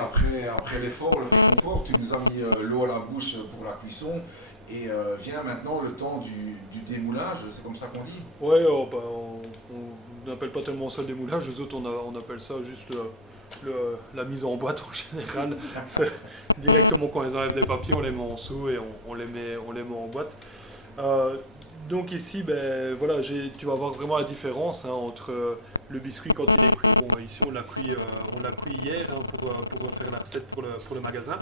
après l'effort, le réconfort, tu nous as mis l'eau à la bouche pour la cuisson. Et vient maintenant le temps du démoulage, c'est comme ça qu'on dit? Ouais, on n'appelle pas tellement ça le démoulage, les autres on appelle ça juste la mise en boîte en général. C'est directement quand ils enlèvent des papiers, on les met en seau et on les met en boîte. Euh, donc ici, ben, voilà, tu vas voir vraiment la différence hein, entre le biscuit quand il est cuit. Bon, ben, ici on l'a cuit hier hein, pour refaire la recette pour le magasin.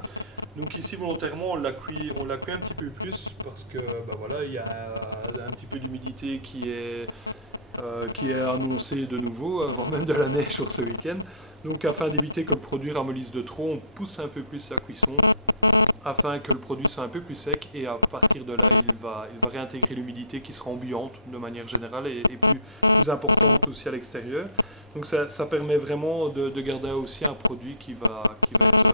Donc ici volontairement on l'a cuit un petit peu plus parce que ben voilà, il y a un petit peu d'humidité qui est annoncée de nouveau avant même de la neige sur ce week-end. Donc afin d'éviter que le produit ramollisse de trop, on pousse un peu plus la cuisson afin que le produit soit un peu plus sec et à partir de là il va réintégrer l'humidité qui sera ambiante de manière générale et plus importante aussi à l'extérieur. Donc ça permet vraiment de garder aussi un produit qui va être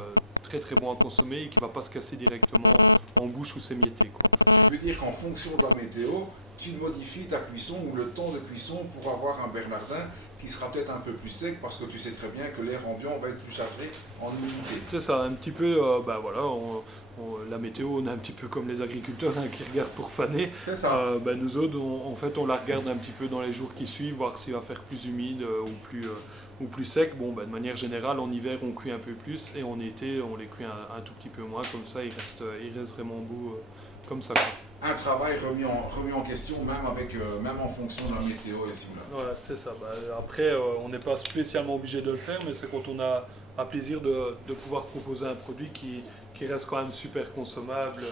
très très bon à consommer et qui ne va pas se casser directement en bouche ou s'émietter. Tu veux dire qu'en fonction de la météo, tu modifies ta cuisson ou le temps de cuisson pour avoir un bernardin qui sera peut-être un peu plus sec parce que tu sais très bien que l'air ambiant va être plus chargé en humidité. C'est ça, un petit peu, ben voilà, la météo, on est un petit peu comme les agriculteurs hein, qui regardent pour faner. C'est ça. Ben nous autres, en fait, on la regarde un petit peu dans les jours qui suivent, voir s'il va faire plus humide ou plus sec. Bon, ben, de manière générale, en hiver, on cuit un peu plus et en été, on les cuit un tout petit peu moins. Comme ça, il reste vraiment beau comme ça. Quoi. Un travail remis en question, même en fonction de la météo ici ou là. Voilà, c'est ça. Ben, après, on n'est pas spécialement obligé de le faire, mais c'est quand on a un plaisir de pouvoir proposer un produit qui reste quand même super consommable,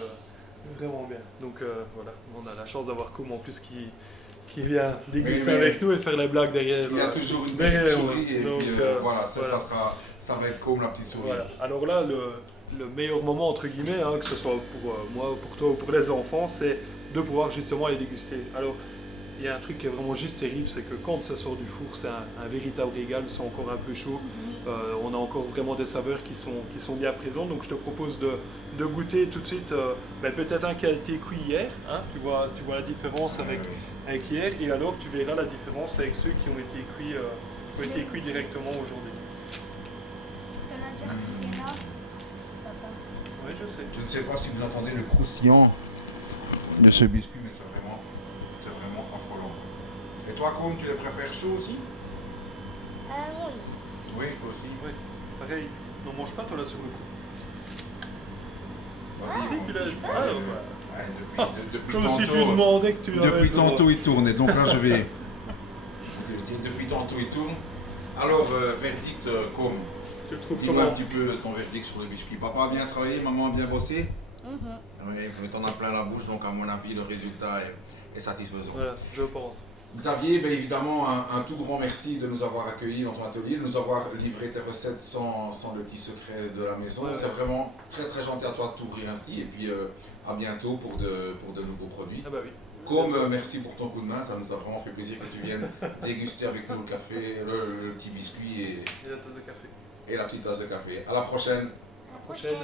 vraiment bien. Donc voilà, on a la chance d'avoir Com en plus qui vient déguster avec nous et faire les blagues derrière. Il y a toujours une petite souris et donc, puis voilà, ça va être comme la petite souris. Voilà. Alors là, le meilleur moment entre guillemets, hein, que ce soit pour moi, pour toi ou pour les enfants, c'est de pouvoir justement les déguster. Alors il y a un truc qui est vraiment juste terrible, c'est que quand ça sort du four, c'est un véritable régal, c'est encore un peu chaud. On a encore vraiment des saveurs qui sont bien présentes. Donc je te propose de goûter tout de suite peut-être un qui a été cuit hier. Hein, tu vois la différence avec hier. Et alors tu verras la différence avec ceux qui ont été cuits directement aujourd'hui. Oui, je sais. Je ne sais pas si vous entendez le croustillant de ce biscuit, mais c'est vraiment affolant. Et toi, Com, tu les préfères chauds aussi? Oui. Oui, toi aussi. Oui, pareil. N'en mange pas toi là sur le coup. Vas-y, tu l'as. depuis Comme si tu tantôt, demandais que tu l'avais. depuis tantôt il tourne, et donc là je vais. Depuis tantôt il tourne. Alors, verdict, Com. Tu le trouves Dis-moi comment? un petit peu ton verdict sur le biscuit. Papa a bien travaillé, maman a bien bossé. Oui, mais t'en as plein la bouche, donc à mon avis, le résultat est satisfaisant. Voilà, je pense. Xavier, ben évidemment, un tout grand merci de nous avoir accueillis dans ton atelier, de nous avoir livré tes recettes sans le petit secret de la maison. Ouais, c'est vraiment très très gentil à toi de t'ouvrir ainsi, et puis à bientôt pour de nouveaux produits. Ah bah oui. Comme merci pour ton coup de main, ça nous a vraiment fait plaisir que tu viennes déguster avec nous le café, le petit biscuit Et la tasse de café. et la petite tasse de café. À la prochaine. À la prochaine.